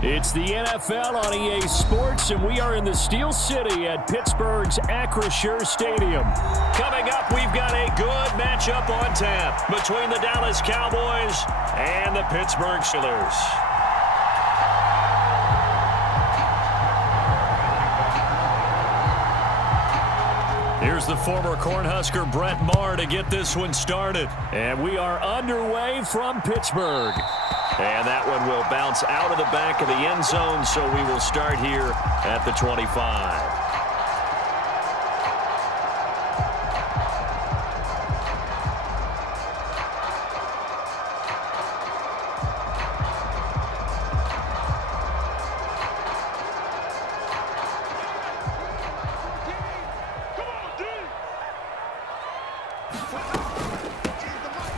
It's the NFL on EA Sports, and we are in the Steel City at Pittsburgh's Acrisure Stadium. Coming up, we've got a good matchup on tap between the Dallas Cowboys and the Pittsburgh Steelers. Here's the former Cornhusker Brett Maher to get this one started. And we are underway from Pittsburgh. And that one will bounce out of the back of the end zone, so we will start here at the 25.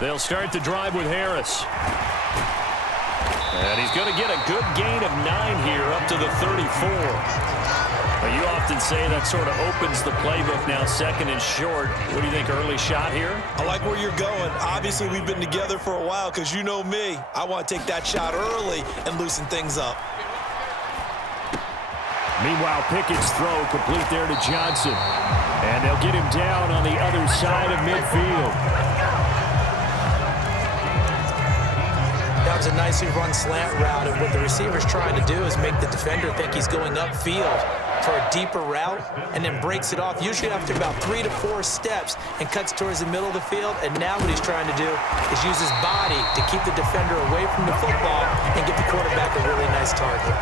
They'll start the drive with Harris. And he's going to get a good gain of 9 here up to the 34. Well, you often say that sort of opens the playbook now, second and short. What do you think, early shot here? I like where you're going. Obviously, we've been together for a while because you know me. I want to take that shot early and loosen things up. Meanwhile, Pickett's throw complete there to Johnson. And they'll get him down on the other side of midfield. That was a nicely run slant route, and what the receiver's trying to do is make the defender think he's going upfield for a deeper route and then breaks it off, usually after about 3 to 4 steps, and cuts towards the middle of the field. And now what he's trying to do is use his body to keep the defender away from the football and get the quarterback a really nice target.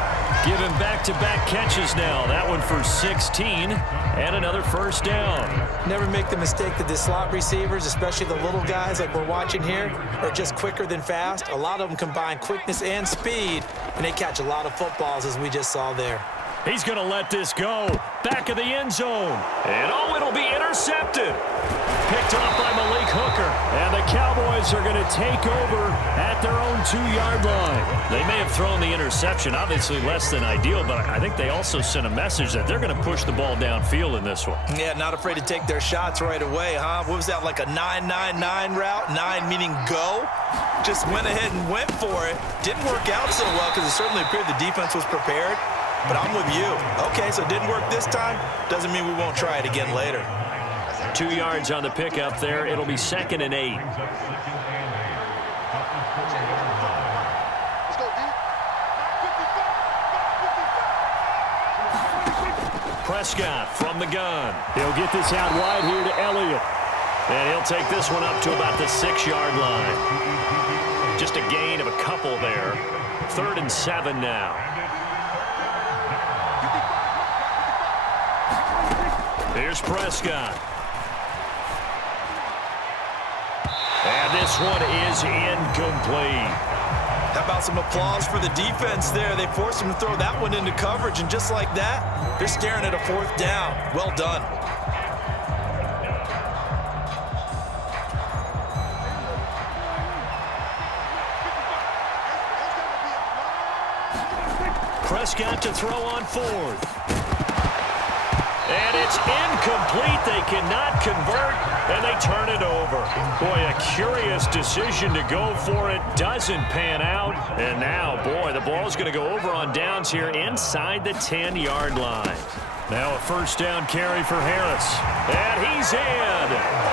Give him back-to-back catches now. That one for 16 and another first down. Never make the mistake that the slot receivers, especially the little guys like we're watching here, are just quicker than fast. A lot of them combine quickness and speed, and they catch a lot of footballs, as we just saw there. He's going to let this go. Back of the end zone. And it'll be intercepted. Picked off by Malik Hooker. And the Cowboys are going to take over at their own 2-yard line. They may have thrown the interception, obviously less than ideal, but I think they also sent a message that they're going to push the ball downfield in this one. Yeah, not afraid to take their shots right away, huh? What was that, like a 9-9-9 route? 9 meaning go? Just went ahead and went for it. Didn't work out so well because it certainly appeared the defense was prepared. But I'm with you. Okay, so it didn't work this time. Doesn't mean we won't try it again later. 2 yards on the pickup there. It'll be 2nd and 8. Prescott from the gun. He'll get this out wide here to Elliott. And he'll take this one up to about the 6-yard line. Just a gain of a couple there. 3rd and 7 now. Here's Prescott. And this one is incomplete. How about some applause for the defense there? They forced him to throw that one into coverage, and just like that, they're staring at a 4th down. Well done. Prescott to throw on 4th. And it's incomplete. They cannot convert, and they turn it over. Boy, a curious decision to go for it. Doesn't pan out. And now, boy, the ball's going to go over on downs here inside the 10-yard line. Now a first down carry for Harris. And he's in.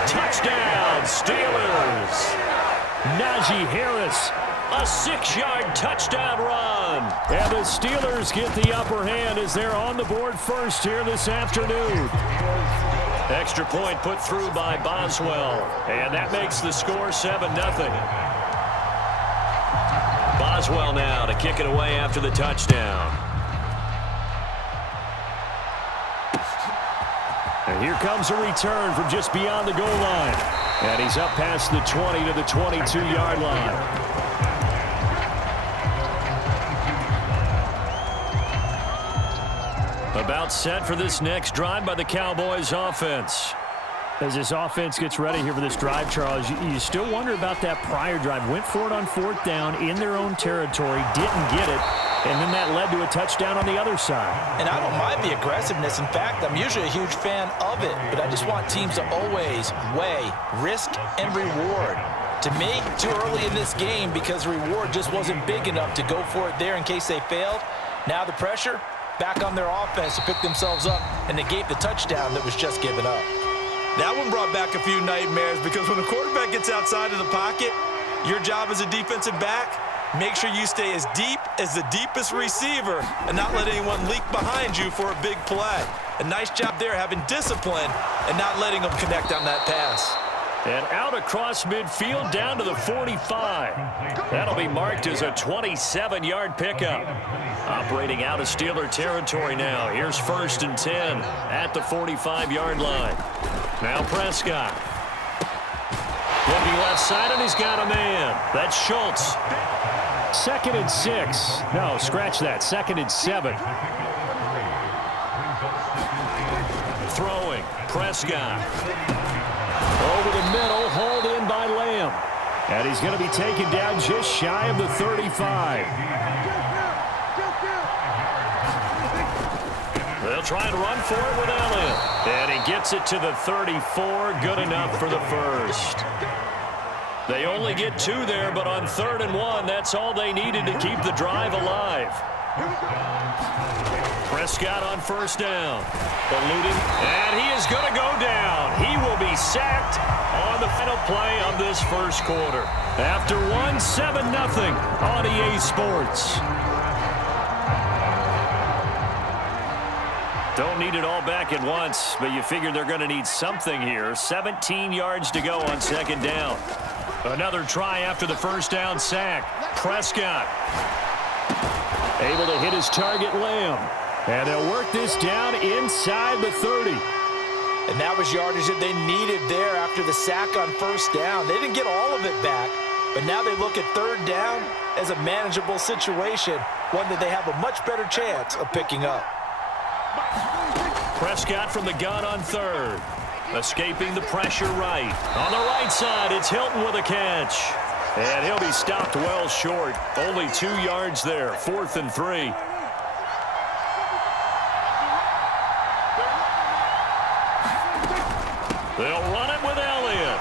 Touchdown, Steelers. Najee Harris. A 6-yard touchdown run. And the Steelers get the upper hand as they're on the board first here this afternoon. Extra point put through by Boswell. And that makes the score 7-0. Boswell now to kick it away after the touchdown. And here comes a return from just beyond the goal line. And he's up past the 20 to the 22-yard line. About set for this next drive by the Cowboys offense. As this offense gets ready here for this drive, Charles, you still wonder about that prior drive. Went for it on 4th down in their own territory, didn't get it, and then that led to a touchdown on the other side. And I don't mind the aggressiveness. In fact, I'm usually a huge fan of it, but I just want teams to always weigh risk and reward. To me, too early in this game because the reward just wasn't big enough to go for it there in case they failed. Now the pressure back on their offense to pick themselves up and negate the touchdown that was just given up. That one brought back a few nightmares because when the quarterback gets outside of the pocket, your job as a defensive back, make sure you stay as deep as the deepest receiver and not let anyone leak behind you for a big play. A nice job there having discipline and not letting them connect on that pass. And out across midfield down to the 45. That'll be marked as a 27-yard pickup. Operating out of Steeler territory now. Here's 1st and 10 at the 45-yard line. Now Prescott. Looking left side, and he's got a man. That's Schultz. 2nd and 6. No, scratch that. 2nd and 7. Throwing. Prescott. Over the middle, hauled in by Lamb. And he's going to be taken down just shy of the 35. They'll try to run for it with Elliott. And he gets it to the 34. Good enough for the first. They only get 2 there, but on 3rd and 1, that's all they needed to keep the drive alive. Prescott on 1st down. Eluding, and he is going to go down. He will be sacked on the final play of this first quarter. After 7-0 on EA Sports. Don't need it all back at once, but you figure they're going to need something here. 17 yards to go on 2nd down. Another try after the first down sack. Prescott able to hit his target, Lamb. And they'll work this down inside the 30. And that was yardage that they needed there after the sack on 1st down. They didn't get all of it back, but now they look at 3rd down as a manageable situation, one that they have a much better chance of picking up. Prescott from the gun on 3rd. Escaping the pressure right. On the right side, it's Hilton with a catch. And he'll be stopped well short. Only 2 yards there. 4th and 3. They'll run it with Elliott.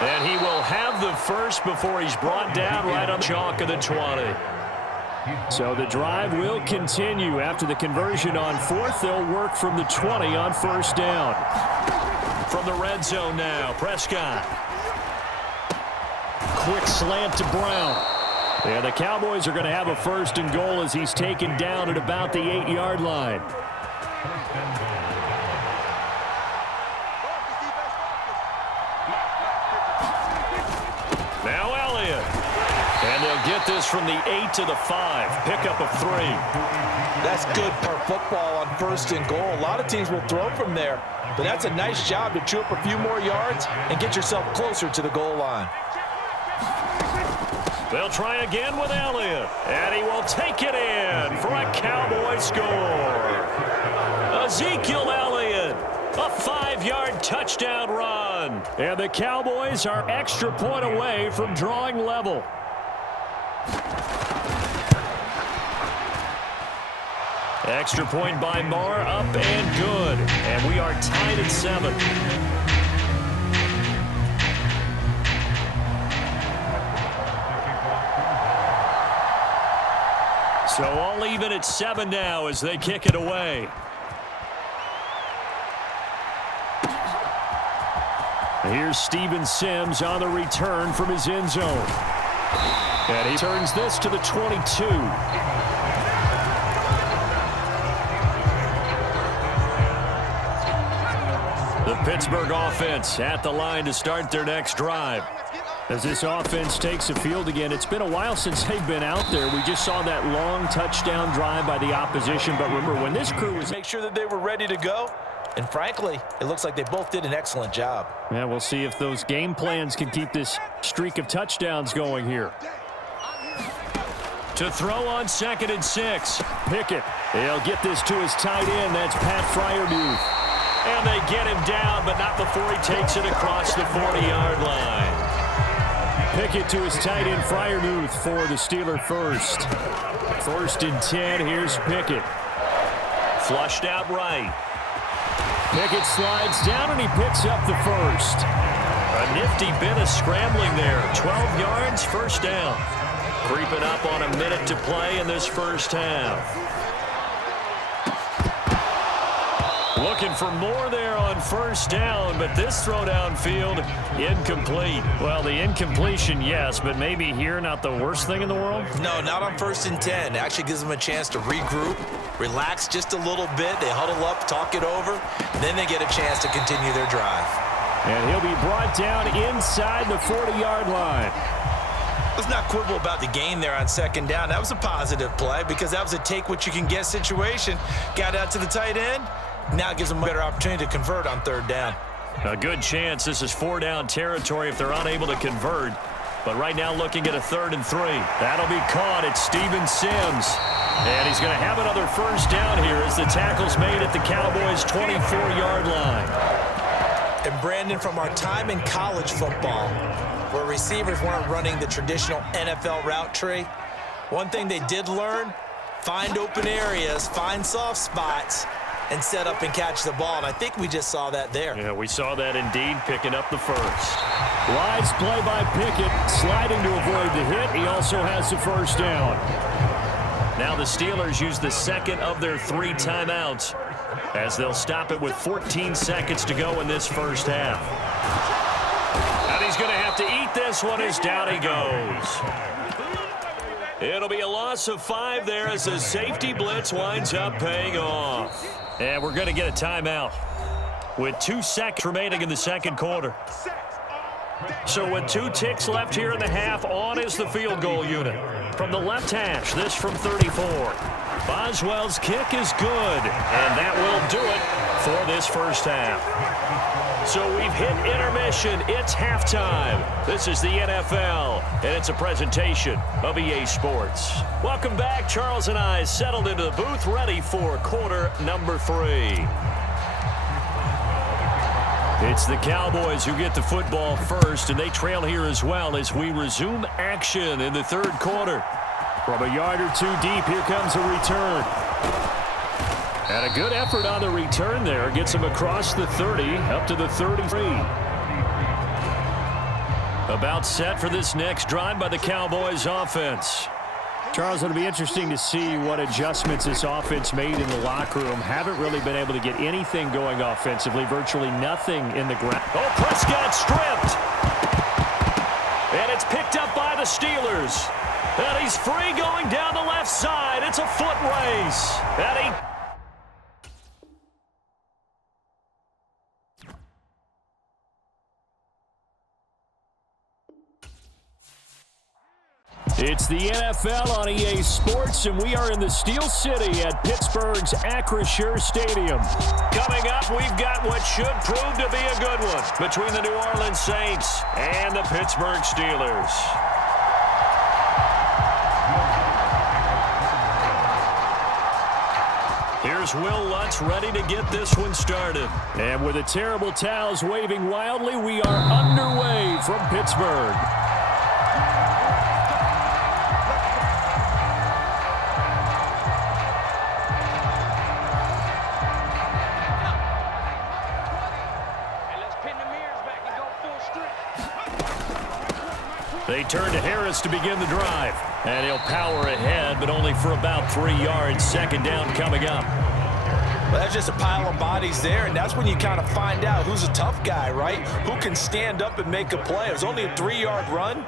And he will have the first before he's brought down right on the chalk of the 20. So the drive will continue. After the conversion on 4th, they'll work from the 20 on 1st down. From the red zone now, Prescott. Quick slant to Brown. And the Cowboys are going to have a 1st and goal as he's taken down at about the 8-yard line. Now Elliott. And they'll get this from the 8 to the 5. Pickup of 3. That's good for football on 1st and goal. A lot of teams will throw from there, but that's a nice job to chew up a few more yards and get yourself closer to the goal line. They'll try again with Elliott, and he will take it in for a Cowboy score. Ezekiel Elliott, a 5-yard touchdown run. And the Cowboys are extra point away from drawing level. Extra point by Marr, up and good. And we are tied at 7. So all even at 7 now as they kick it away. Here's Steven Sims on the return from his end zone. And he turns this to the 22. The Pittsburgh offense at the line to start their next drive. As this offense takes the field again, it's been a while since they've been out there. We just saw that long touchdown drive by the opposition. But remember, when this crew was... Make sure that they were ready to go. And frankly, it looks like they both did an excellent job. Yeah, we'll see if those game plans can keep this streak of touchdowns going here. To throw on 2nd and 6. Pickett. He'll get this to his tight end. That's Pat Freiermuth. And they get him down, but not before he takes it across the 40-yard line. Pickett to his tight end, Freiermuth, for the Steeler first. 1st and 10. Here's Pickett. Flushed out right. Pickett slides down, and he picks up the first. A nifty bit of scrambling there. 12 yards, first down. Creeping up on a minute to play in this first half. Looking for more there on first down, but this throw downfield, incomplete. Well, the incompletion, yes, but maybe here not the worst thing in the world? No, not on 1st and 10. Actually gives them a chance to regroup, relax just a little bit. They huddle up, talk it over, then they get a chance to continue their drive. And he'll be brought down inside the 40-yard line. Let's not quibble about the gain there on 2nd down. That was a positive play because that was a take-what-you-can-get situation. Got out to the tight end. Now it gives them a better opportunity to convert on 3rd down. A good chance this is 4-down territory if they're unable to convert. But right now looking at a 3rd and 3. That'll be caught. It's Steven Sims. And he's going to have another first down here as the tackle's made at the Cowboys' 24-yard line. And Brandon, from our time in college football, where receivers weren't running the traditional NFL route tree, one thing they did learn, find open areas, find soft spots, and set up and catch the ball. And I think we just saw that there. Yeah, we saw that indeed, picking up the first. Wise play by Pickett, sliding to avoid the hit. He also has the first down. Now the Steelers use the second of their 3 timeouts as they'll stop it with 14 seconds to go in this first half. And he's going to have to eat this one as down he goes. It'll be a loss of 5 there as the safety blitz winds up paying off. And we're going to get a timeout with 2 seconds remaining in the second quarter. So with 2 ticks left here in the half, on is the field goal unit. From the left hash, this from 34. Boswell's kick is good, and that will do it for this first half. So we've hit intermission. It's halftime. This is the NFL, and it's a presentation of EA Sports. Welcome back. Charles and I settled into the booth, ready for quarter number 3. It's the Cowboys who get the football first, and they trail here as well as we resume action in the third quarter. From a yard or 2 deep, here comes a return. And a good effort on the return there. Gets him across the 30, up to the 33. About set for this next drive by the Cowboys offense. Charles, it'll be interesting to see what adjustments this offense made in the locker room. Haven't really been able to get anything going offensively. Virtually nothing in the ground. Oh, Prescott stripped. And it's picked up by the Steelers. And he's free going down the left side. It's a foot race. And he... It's the NFL on EA Sports, and we are in the Steel City at Pittsburgh's Acrisure Stadium. Coming up, we've got what should prove to be a good one between the New Orleans Saints and the Pittsburgh Steelers. Here's Will Lutz ready to get this one started. And with the terrible towels waving wildly, we are underway from Pittsburgh. They turn to Harris to begin the drive. And he'll power ahead, but only for about 3 yards. Second down coming up. Well, that's just a pile of bodies there, and that's when you kind of find out who's a tough guy, right? Who can stand up and make a play. It was only a 3-yard run,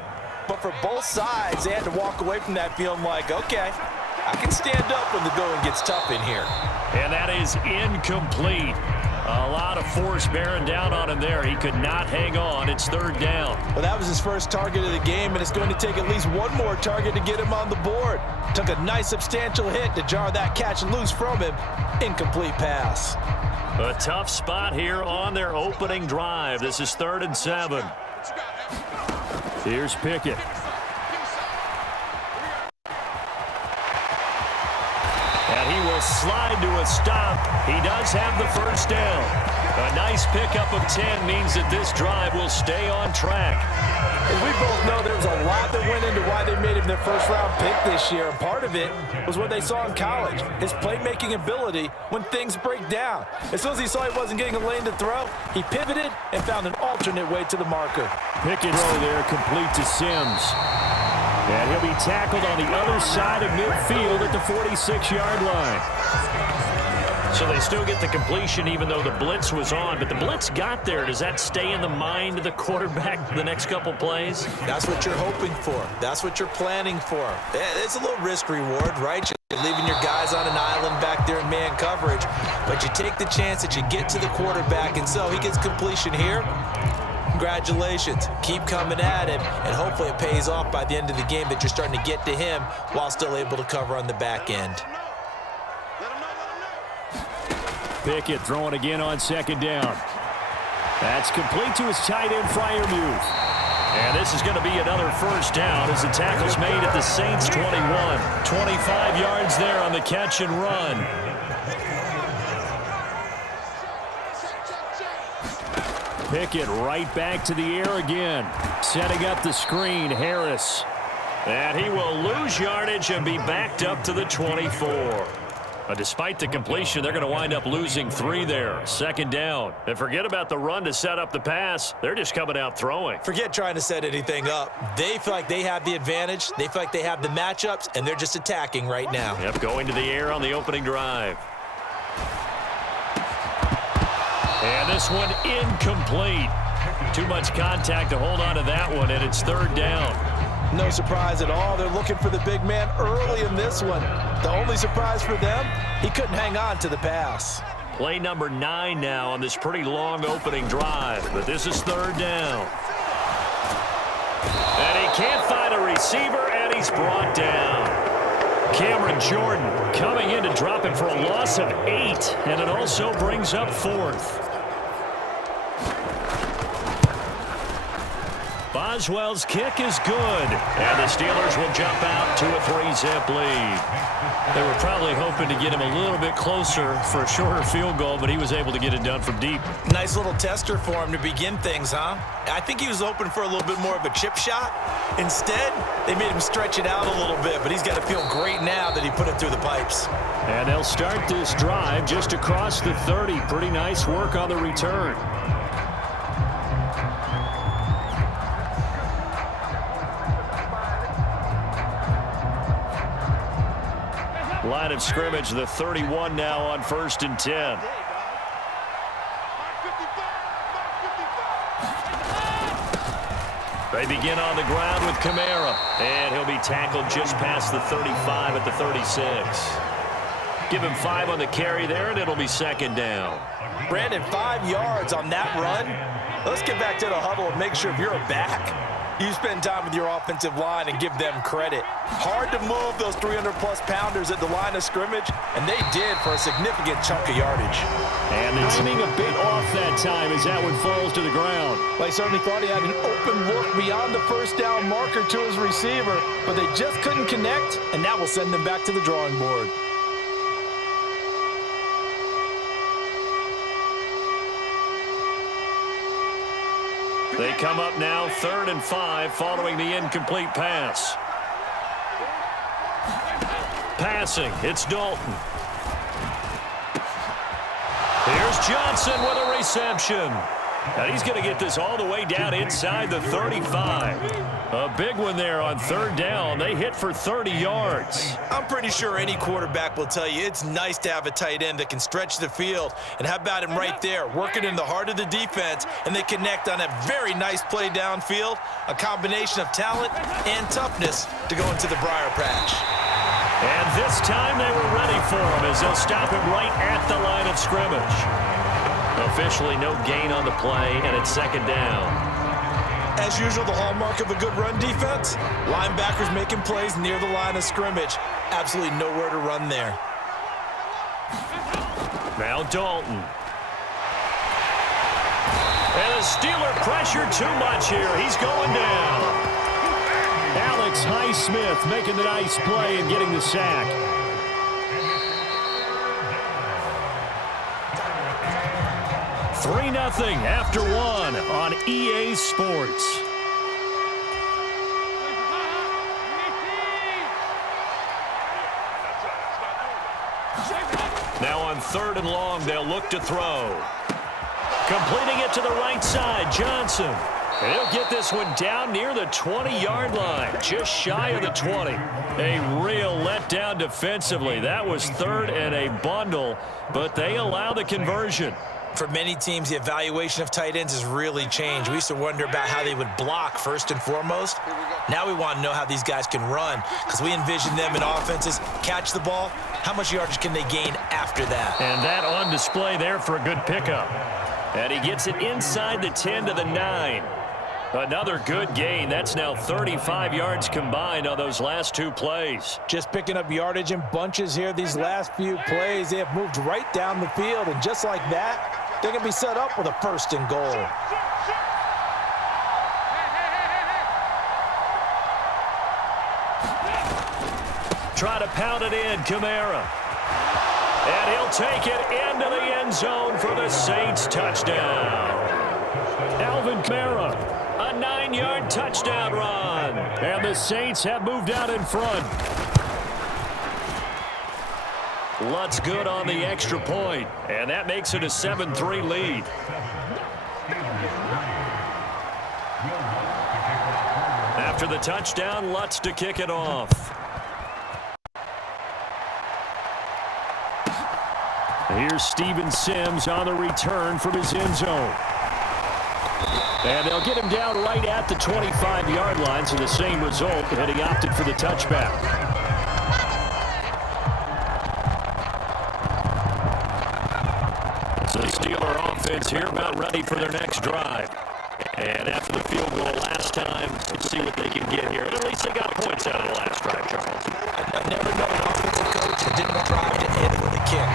but for both sides, they had to walk away from that feeling like, okay, I can stand up when the going gets tough in here. And that is incomplete. A lot of force bearing down on him there. He could not hang on. It's third down. Well, that was his first target of the game, and it's going to take at least one more target to get him on the board. Took a nice substantial hit to jar that catch loose from him. Incomplete pass. A tough spot here on their opening drive. This is 3rd and 7. Here's Pickett. And he will slide to a stop. He does have the first down. A nice pickup of 10 means that this drive will stay on track. As we both know, there was a lot that went into why they made him their first-round pick this year. And part of it was what they saw in college, his playmaking ability when things break down. As soon as he saw he wasn't getting a lane to throw, he pivoted and found an alternate way to the marker. Pickett's throw there complete to Sims. And he'll be tackled on the other side of midfield at the 46-yard line. So they still get the completion even though the blitz was on. But the blitz got there. Does that stay in the mind of the quarterback the next couple plays? That's what you're hoping for. That's what you're planning for. It's a little risk-reward, right? You're leaving your guys on an island back there in man coverage. But you take the chance that you get to the quarterback. And so he gets completion here. Congratulations. Keep coming at him. And hopefully it pays off by the end of the game that you're starting to get to him while still able to cover on the back end. Pickett throwing again on second down. That's complete to his tight end, Freiermuth. And this is going to be another first down as the tackle's made at the Saints 21. 25 yards there on the catch and run. Pickett right back to the air again. Setting up the screen, Harris. And he will lose yardage and be backed up to the 24. Despite the completion, they're going to wind up losing 3 there. Second down. And forget about the run to set up the pass. They're just coming out throwing. Forget trying to set anything up. They feel like they have the advantage. They feel like they have the matchups, and they're just attacking right now. Yep, going to the air on the opening drive. And this one incomplete. Too much contact to hold on to that one, and it's third down. No surprise at all. They're looking for the big man early in this one. The only surprise for them, he couldn't hang on to the pass. Play number 9 now on this pretty long opening drive, but this is third down. And he can't find a receiver, and he's brought down. Cameron Jordan coming in to drop him for a loss of 8, and it also brings up fourth. Boswell's kick is good, and the Steelers will jump out to a 3-zip lead. They were probably hoping to get him a little bit closer for a shorter field goal, but he was able to get it done from deep. Nice little tester for him to begin things, huh? I think he was hoping for a little bit more of a chip shot. Instead, they made him stretch it out a little bit, but he's got to feel great now that he put it through the pipes. And they'll start this drive just across the 30. Pretty nice work on the return. Line of scrimmage, the 31 now on 1st and 10. They begin on the ground with Kamara, and he'll be tackled just past the 35 at the 36. Give him 5 on the carry there, and it'll be second down. Brandon, 5 yards on that run. Let's get back to the huddle and make sure if you're a back, you spend time with your offensive line and give them credit. Hard to move those 300-plus pounders at the line of scrimmage, and they did for a significant chunk of yardage. And the timing a bit off that time as that one falls to the ground. Well, he certainly thought he had an open look beyond the first down marker to his receiver, but they just couldn't connect, and that will send them back to the drawing board. They come up now 3rd and 5 following the incomplete pass. Passing, it's Dalton. Here's Johnson with a reception. And he's going to get this all the way down inside the 35. A big one there on 3rd down. They hit for 30 yards. I'm pretty sure any quarterback will tell you it's nice to have a tight end that can stretch the field. And how about him right there, working in the heart of the defense, and they connect on a very nice play downfield, a combination of talent and toughness to go into the briar patch. And this time they were ready for him as they'll stop him right at the line of scrimmage. Officially no gain on the play, and it's second down. As usual, the hallmark of a good run defense, linebackers making plays near the line of scrimmage. Absolutely nowhere to run there. Now Dalton. And the Steeler pressure too much here. He's going down. Alex Highsmith making the nice play and getting the sack. 3-0 after 1 on EA Sports. Now on 3rd and long, they'll look to throw. Completing it to the right side, Johnson. And he'll get this one down near the 20-yard line, just shy of the 20. A real letdown defensively. That was 3rd and a bundle, but they allow the conversion. For many teams, the evaluation of tight ends has really changed. We used to wonder about how they would block first and foremost. Now we want to know how these guys can run, because we envision them in offenses catch the ball. How much yardage can they gain after that? And that on display there for a good pickup. And he gets it inside the 10 to the 9. Another good gain. That's now 35 yards combined on those last 2 plays. Just picking up yardage in bunches here these last few plays. They have moved right down the field, and just like that, they're going to be set up with a 1st and goal. Try to pound it in, Kamara. And he'll take it into the end zone for the Saints touchdown. Alvin Kamara, a 9-yard touchdown run. And the Saints have moved out in front. Lutz good on the extra point, and that makes it a 7-3 lead. After the touchdown, Lutz to kick it off. Here's Steven Sims on the return from his end zone. And they'll get him down right at the 25-yard line, so the same result, and he opted for the touchback. So the Steeler offense here about ready for their next drive. And after the field goal last time, let's see what they can get here. At least they got points out of the last drive, Charles. I've never known an offensive coach that didn't try to end with a kick.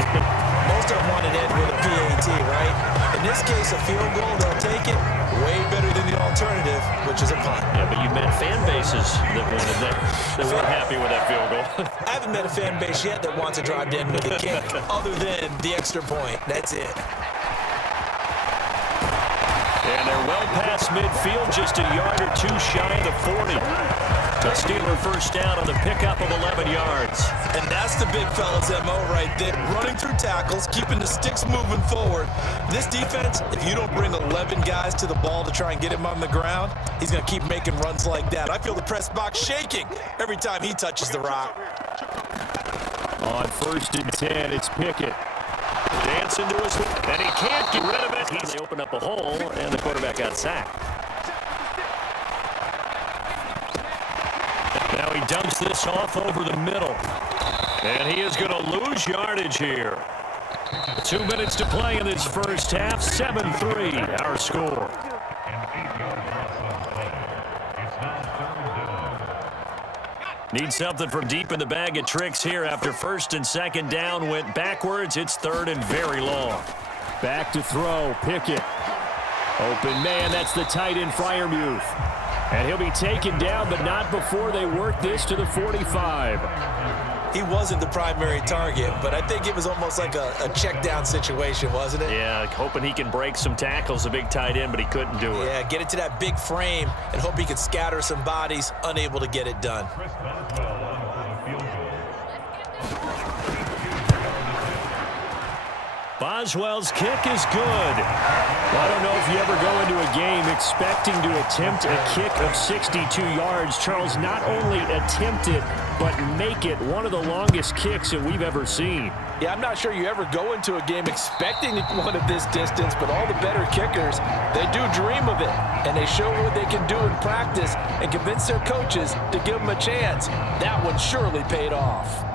Most of them want to end with a PAT, right? In this case, a field goal, they'll take it. Way better than the alternative, which is a punt. Yeah, but you met fan bases that wanted that. They weren't happy with that field goal. I haven't met a fan base yet that wants to drive to end with a kick, other than the extra point. That's it. And they're well past midfield, just a yard or 2 shy of the 40. A Steeler first down on the pickup of 11 yards. And that's the big fella's MO right there. Running through tackles, keeping the sticks moving forward. This defense, if you don't bring 11 guys to the ball to try and get him on the ground, he's going to keep making runs like that. I feel the press box shaking every time he touches the rock. On 1st and 10, it's Pickett. Dancing to his feet, and he can't get rid of it. They open up a hole, and the quarterback got sacked. Now he dumps this off over the middle. And he is going to lose yardage here. 2 minutes to play in this first half. 7-3, our score. Need something from deep in the bag of tricks here after 1st and 2nd down went backwards. It's 3rd and very long. Back to throw, Pickett. Open man, that's the tight end Freiermuth. And he'll be taken down, but not before they work this to the 45. He wasn't the primary target, but I think it was almost like a check down situation, wasn't it? Yeah, hoping he can break some tackles, a big tight end, but he couldn't do it. Yeah, get it to that big frame and hope he could scatter some bodies, unable to get it done. Boswell's kick is good. I don't know if you ever go into a game expecting to attempt a kick of 62 yards. Charles, not only attempt it, but make it one of the longest kicks that we've ever seen. Yeah, I'm not sure you ever go into a game expecting one of this distance, but all the better kickers, they do dream of it, and they show what they can do in practice and convince their coaches to give them a chance. That one surely paid off.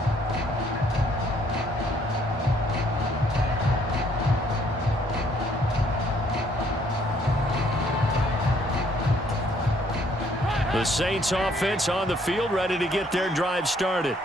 The Saints offense on the field, ready to get their drive started.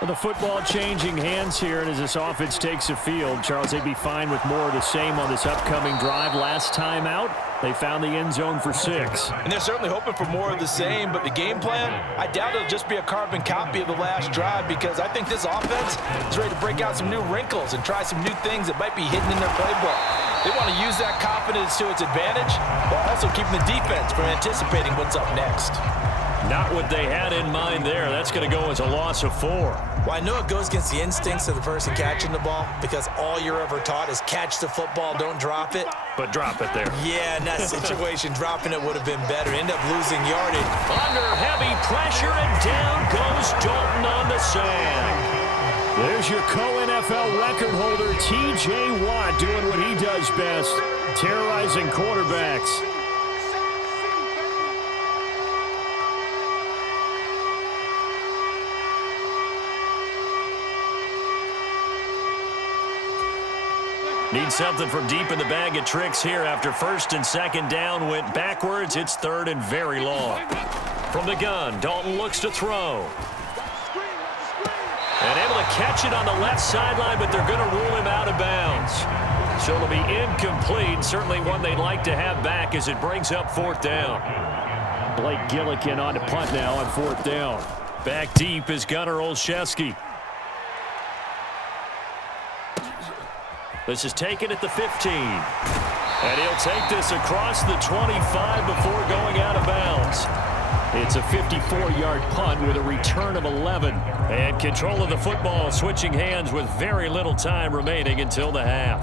Well, the football changing hands here, and as this offense takes the field, Charles, they'd be fine with more of the same on this upcoming drive. Last time out, they found the end zone for 6. And they're certainly hoping for more of the same, but the game plan, I doubt it'll just be a carbon copy of the last drive, because I think this offense is ready to break out some new wrinkles and try some new things that might be hidden in their playbook. They want to use that confidence to its advantage while also keeping the defense from anticipating what's up next. Not what they had in mind there. That's going to go as a loss of 4. Well, I know it goes against the instincts of the person catching the ball because all you're ever taught is catch the football, don't drop it. But drop it there. Yeah, in that situation, dropping it would have been better. End up losing yardage. Under heavy pressure, and down goes Dalton on the sand. There's your co-NFL record holder, T.J. Watt, doing what he does best, terrorizing quarterbacks. Need something from deep in the bag of tricks here after first and second down went backwards. It's third and very long. From the gun, Dalton looks to throw. And able to catch it on the left sideline, but they're going to rule him out of bounds. So it'll be incomplete, certainly one they'd like to have back as it brings up fourth down. Blake Gillikin on to punt now on fourth down. Back deep is Gunnar Olszewski. This is taken at the 15. And he'll take this across the 25 before going out of bounds. It's a 54-yard punt with a return of 11. And control of the football switching hands with very little time remaining until the half.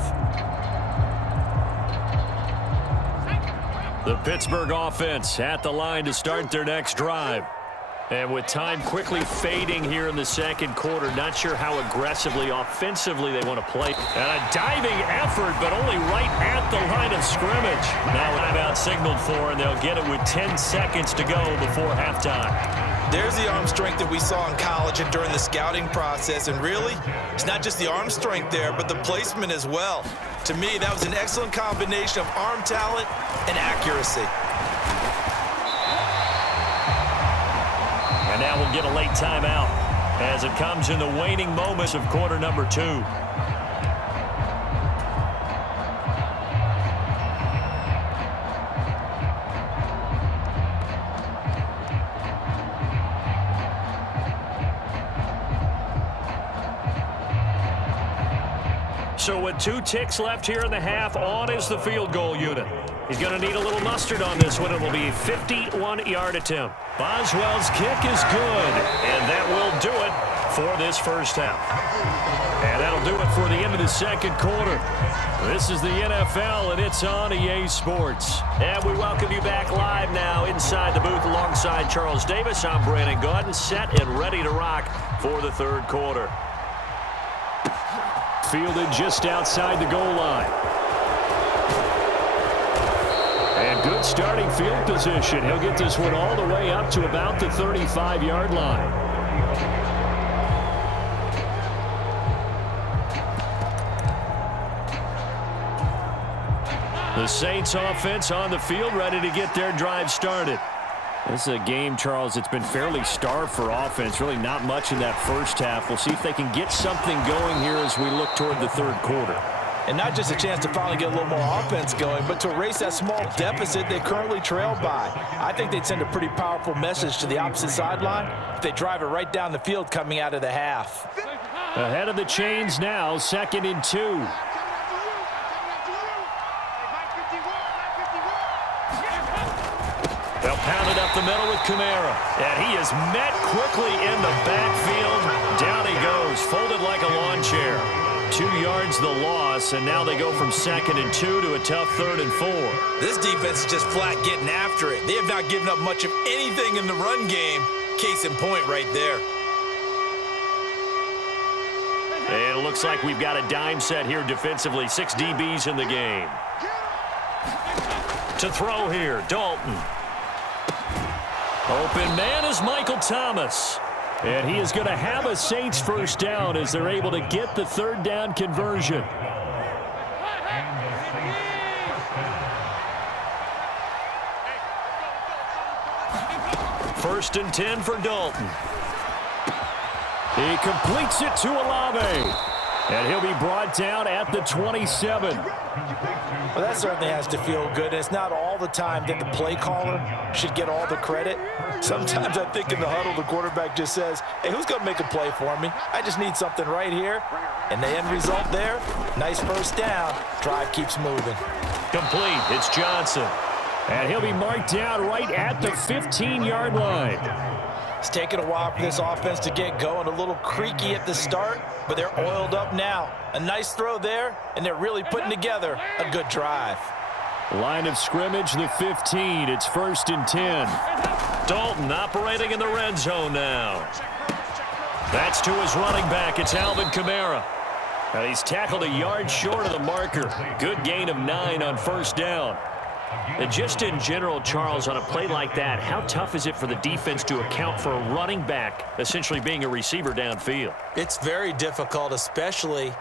The Pittsburgh offense at the line to start their next drive. And with time quickly fading here in the second quarter, not sure how aggressively, offensively they want to play. And a diving effort, but only right at the line of scrimmage. Now timeout signaled for, and they'll get it with 10 seconds to go before halftime. There's the arm strength that we saw in college and during the scouting process. And really, it's not just the arm strength there, but the placement as well. To me, that was an excellent combination of arm talent and accuracy. And now we'll get a late timeout as it comes in the waning moments of quarter number 2. So with 2 ticks left here in the half, on is the field goal unit. He's going to need a little mustard on this one. It will be a 51-yard attempt. Boswell's kick is good, and that will do it for this first half. And that'll do it for the end of the second quarter. This is the NFL, and it's on EA Sports. And we welcome you back live now inside the booth alongside Charles Davis. I'm Brandon Gaudin, set and ready to rock for the third quarter. Fielded just outside the goal line. And good starting field position. He'll get this one all the way up to about the 35-yard line. The Saints offense on the field, ready to get their drive started. This is a game, Charles, it's been fairly starved for offense. Really not much in that first half. We'll see if they can get something going here as we look toward the third quarter. And not just a chance to finally get a little more offense going, but to erase that small deficit they currently trail by. I think they'd send a pretty powerful message to the opposite sideline if they drive it right down the field coming out of the half. Ahead of the chains now, 2nd and 2. They'll pound it up the middle with Kamara. And he is met quickly in the backfield. Down he goes, folded like a lawn chair. 2 yards the loss, and now they go from 2nd and 2 to a tough 3rd and 4. This defense is just flat getting after it. They have not given up much of anything in the run game. Case in point right there. And it looks like we've got a dime set here defensively. 6 DBs in the game. To throw here, Dalton. Open man is Michael Thomas. And he is going to have a Saints first down as they're able to get the 3rd down conversion. First and 10 for Dalton. He completes it to Olave. And he'll be brought down at the 27. Well, that certainly has to feel good. And it's not all the time that the play caller should get all the credit. Sometimes I think in the huddle, the quarterback just says, hey, who's going to make a play for me? I just need something right here. And the end result there, nice first down. Drive keeps moving. Complete. It's Johnson. And he'll be marked down right at the 15-yard line. It's taken a while for this offense to get going. A little creaky at the start, but they're oiled up now. A nice throw there, and they're really putting together a good drive. Line of scrimmage, the 15. It's 1st and 10. Dalton operating in the red zone now. That's to his running back. It's Alvin Kamara. And he's tackled a yard short of the marker. Good gain of 9 on 1st down. And just in general, Charles, on a play like that, how tough is it for the defense to account for a running back essentially being a receiver downfield? It's very difficult, especially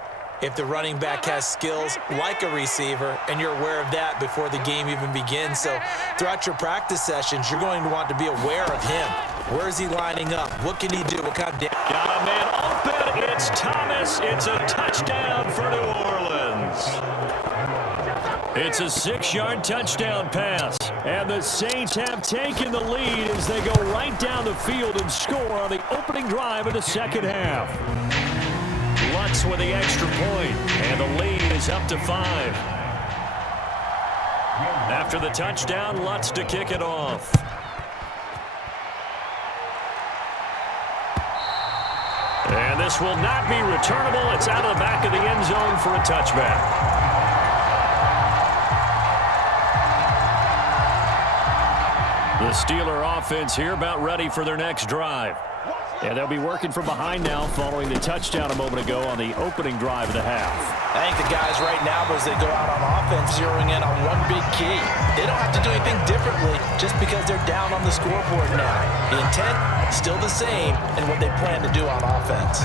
if the running back has skills like a receiver, and you're aware of that before the game even begins. So throughout your practice sessions, you're going to want to be aware of him. Where is he lining up? What can he do? What kind of damage? Got a man open. It's Thomas. It's a touchdown for New Orleans. It's a 6-yard touchdown pass. And the Saints have taken the lead as they go right down the field and score on the opening drive of the second half. Lutz with the extra point, and the lead is up to 5. After the touchdown, Lutz to kick it off. And this will not be returnable. It's out of the back of the end zone for a touchback. The Steeler offense here about ready for their next drive. And they'll be working from behind now following the touchdown a moment ago on the opening drive of the half. I think the guys right now, as they go out on offense, zeroing in on one big key. They don't have to do anything differently just because they're down on the scoreboard now. The intent, still the same, and what they plan to do on offense.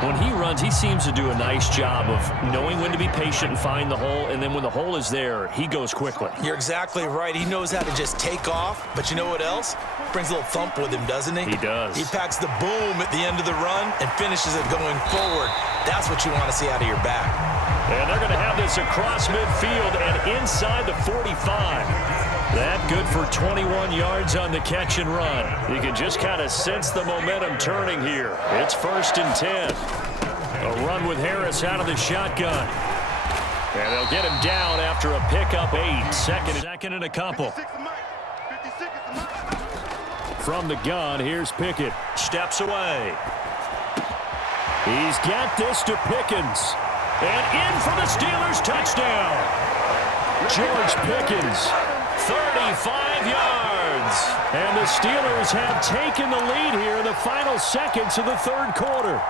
When he runs, he seems to do a nice job of knowing when to be patient and find the hole, and then when the hole is there, he goes quickly. You're exactly right. He knows how to just take off, but you know what else? Brings a little thump with him, doesn't he? He does. He packs the boom at the end of the run and finishes it going forward. That's what you want to see out of your back. And they're going to have this across midfield and inside the 45. That good for 21 yards on the catch and run. You can just kind of sense the momentum turning here. It's 1st and 10. A run with Harris out of the shotgun. And they'll get him down after a pickup 8. Second and a couple. From the gun, here's Pickett. Steps away. He's got this to Pickens. And in for the Steelers touchdown. George Pickens, 35 yards. And the Steelers have taken the lead here in the final seconds of the third quarter.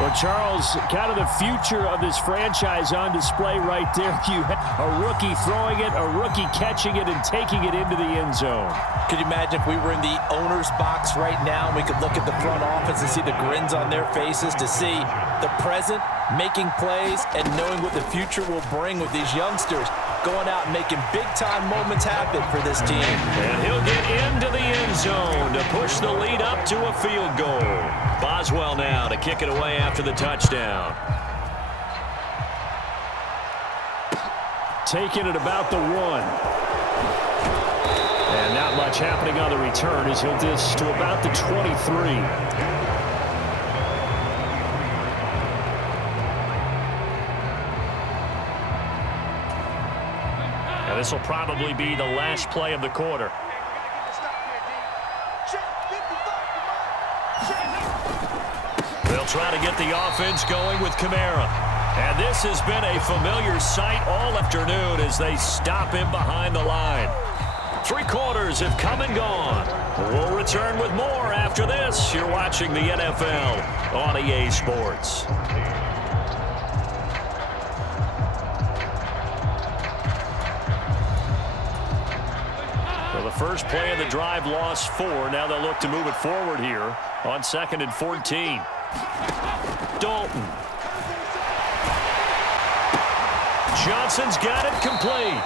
Well, Charles, kind of the future of this franchise on display right there. You have a rookie throwing it, a rookie catching it, and taking it into the end zone. Could you imagine if we were in the owner's box right now and we could look at the front office and see the grins on their faces, to see the present making plays and knowing what the future will bring with these youngsters going out and making big-time moments happen for this team. And he'll get into the end zone to push the lead up to a field goal. Boswell now to kick it away after the touchdown. Taking it about the 1. And not much happening on the return as he'll dish to about the 23. Now this will probably be the last play of the quarter. They'll try to get the offense going with Kamara. And this has been a familiar sight all afternoon as they stop him behind the line. 3 quarters have come and gone. We'll return with more after this. You're watching the NFL on EA Sports. Well, the first play of the drive lost 4. Now they'll look to move it forward here on 2nd and 14. Dalton. Johnson's got it complete.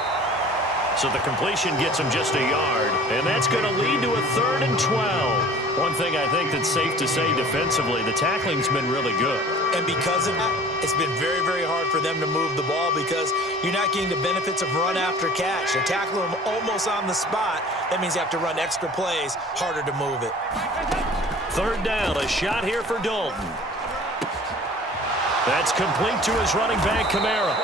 So the completion gets him just a yard, and that's going to lead to a 3rd and 12. One thing I think that's safe to say defensively, the tackling's been really good. And because of that, it's been very, very hard for them to move the ball because you're not getting the benefits of run after catch. They're tackling them almost on the spot. That means you have to run extra plays, harder to move it. 3rd down, a shot here for Dalton. That's complete to his running back, Kamara.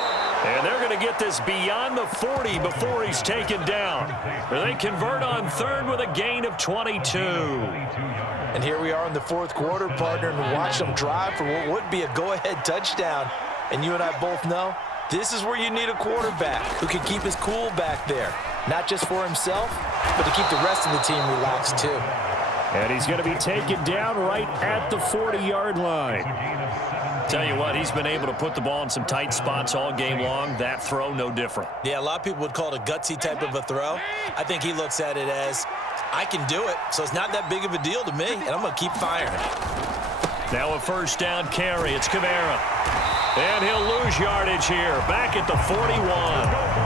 And they're going to get this beyond the 40 before he's taken down. They convert on third with a gain of 22. And here we are in the fourth quarter, partner, and watch them drive for what would be a go-ahead touchdown. And you and I both know this is where you need a quarterback who can keep his cool back there, not just for himself, but to keep the rest of the team relaxed too. And he's going to be taken down right at the 40-yard line. Tell you what, he's been able to put the ball in some tight spots all game long. That throw, no different. Yeah, a lot of people would call it a gutsy type of a throw. I think he looks at it as, I can do it, so it's not that big of a deal to me, and I'm going to keep firing. Now a first down carry. It's Kamara. And he'll lose yardage here. Back at the 41.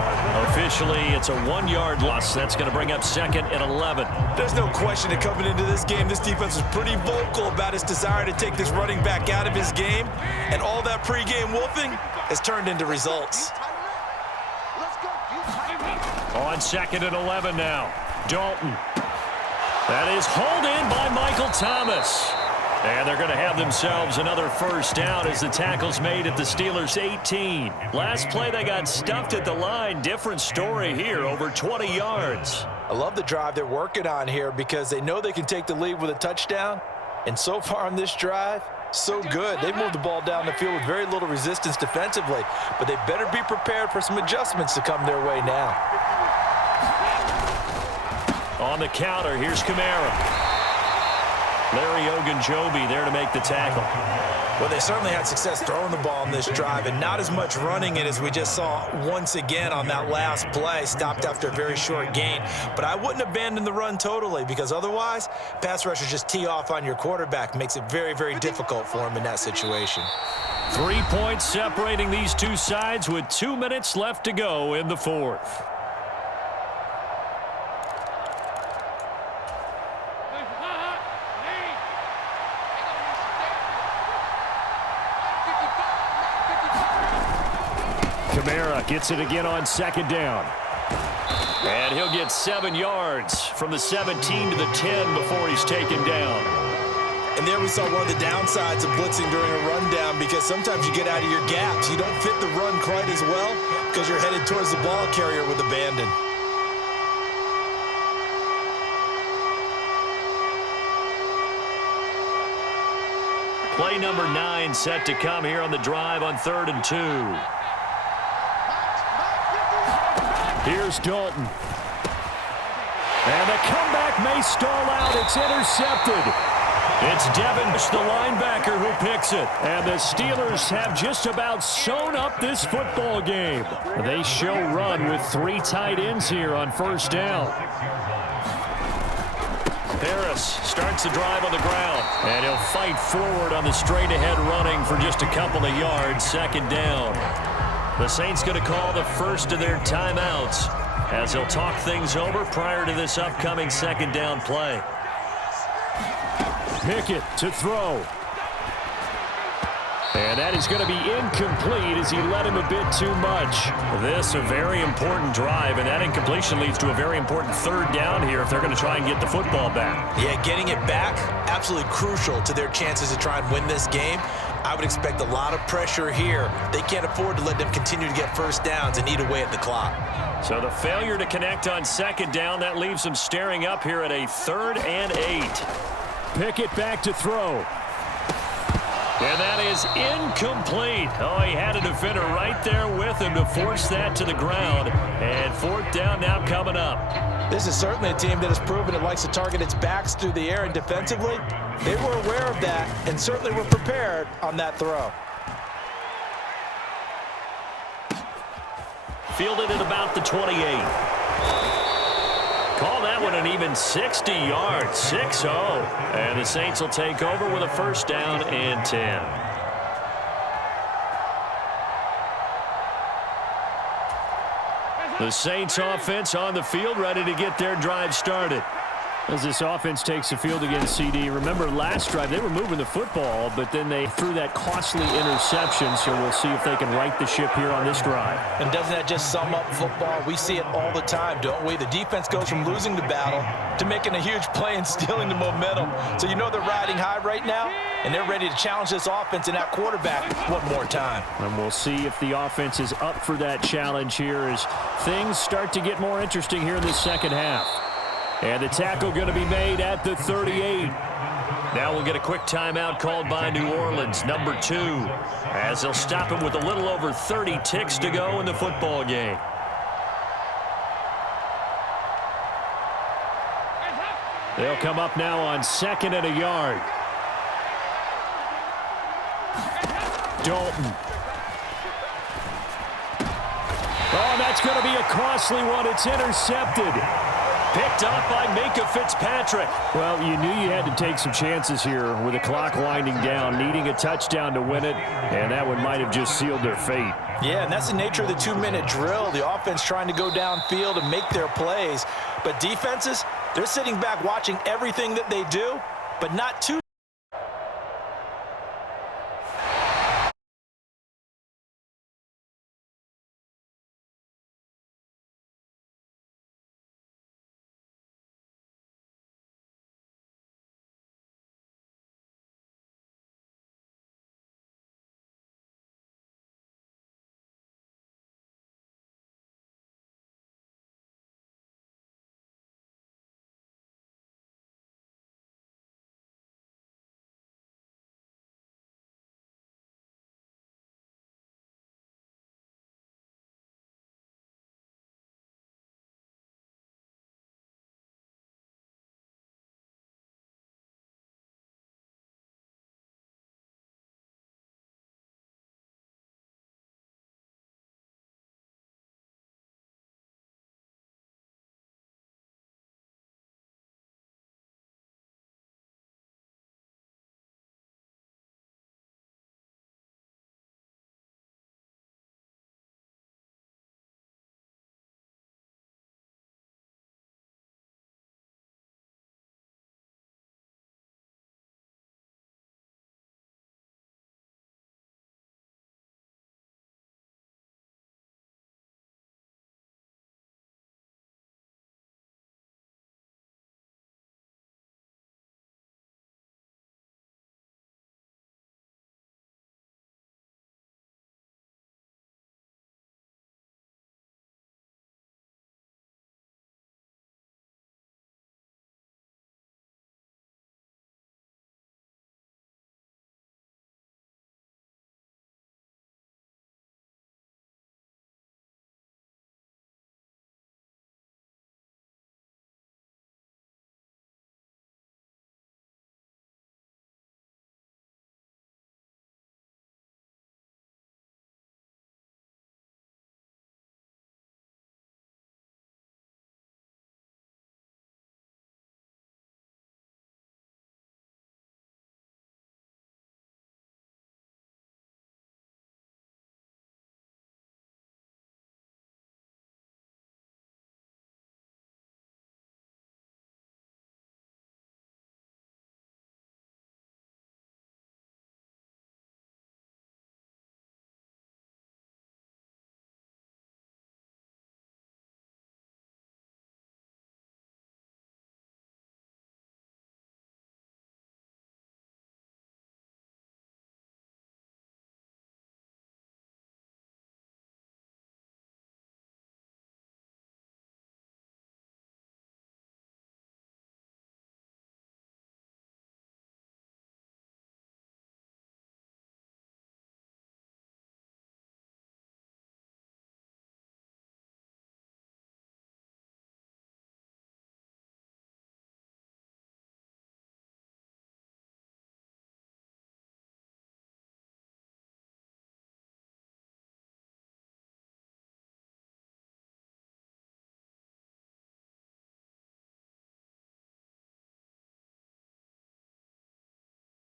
Officially, it's a 1-yard loss. That's going to bring up second and 11. There's no question that coming into this game, this defense was pretty vocal about its desire to take this running back out of his game. And all that pregame wolfing has turned into results. On second and 11 now. Dalton. That is hauled in by Michael Thomas. And they're going to have themselves another first down as the tackle's made at the Steelers' 18. Last play, they got stuffed at the line. Different story here, over 20 yards. I love the drive they're working on here because they know they can take the lead with a touchdown. And so far on this drive, so good. They moved the ball down the field with very little resistance defensively, but they better be prepared for some adjustments to come their way now. On the counter, here's Kamara. Larry Ogunjobi there to make the tackle. Well, they certainly had success throwing the ball on this drive and not as much running it as we just saw once again on that last play. Stopped after a very short gain. But I wouldn't abandon the run totally because otherwise, pass rushers just tee off on your quarterback. Makes it very, very difficult for him in that situation. 3 points separating these two sides with 2 minutes left to go in the fourth. Kamara gets it again on second down. And he'll get 7 yards from the 17 to the 10 before he's taken down. And there we saw one of the downsides of blitzing during a rundown because sometimes you get out of your gaps. You don't fit the run quite as well because you're headed towards the ball carrier with abandon. Play number 9 set to come here on the drive on 3rd and 2. Here's Dalton. And the comeback may stall out. It's intercepted. It's Devin, the linebacker, who picks it. And the Steelers have just about sewn up this football game. They show run with 3 tight ends here on first down. Harris starts the drive on the ground. And he'll fight forward on the straight-ahead running for just a couple of yards. Second down. The Saints going to call the first of their timeouts as they'll talk things over prior to this upcoming second down play. Pickett to throw. And that is going to be incomplete as he led him a bit too much. This a very important drive, and that incompletion leads to a very important third down here if they're going to try and get the football back. Yeah, getting it back, absolutely crucial to their chances to try and win this game. I would expect a lot of pressure here. They can't afford to let them continue to get first downs and eat away at the clock. So the failure to connect on second down, that leaves them staring up here at a 3rd and 8. Pickett back to throw. And that is incomplete. Oh, he had a defender right there with him to force that to the ground. And 4th down now coming up. This is certainly a team that has proven it likes to target its backs through the air, and defensively, they were aware of that and certainly were prepared on that throw. Fielded at about the 28. Call that one an even 60 yards, 6-0. And the Saints will take over with a first down and 10. The Saints offense on the field ready to get their drive started. As this offense takes the field against CD, remember last drive they were moving the football, but then they threw that costly interception, so we'll see if they can right the ship here on this drive. And doesn't that just sum up football? We see it all the time, don't we? The defense goes from losing the battle to making a huge play and stealing the momentum. So you know they're riding high right now, and they're ready to challenge this offense and that quarterback one more time. And we'll see if the offense is up for that challenge here as things start to get more interesting here in the second half. And the tackle going to be made at the 38. Now we'll get a quick timeout called by New Orleans, number 2, as they'll stop him with a little over 30 ticks to go in the football game. They'll come up now on 2nd and a yard. Dalton. Oh, that's going to be a costly one. It's intercepted. Picked up by Minka Fitzpatrick. Well, you knew you had to take some chances here with the clock winding down, needing a touchdown to win it, and that one might have just sealed their fate. Yeah, and that's the nature of the 2-minute drill. The offense trying to go downfield and make their plays. But defenses, they're sitting back watching everything that they do, but not too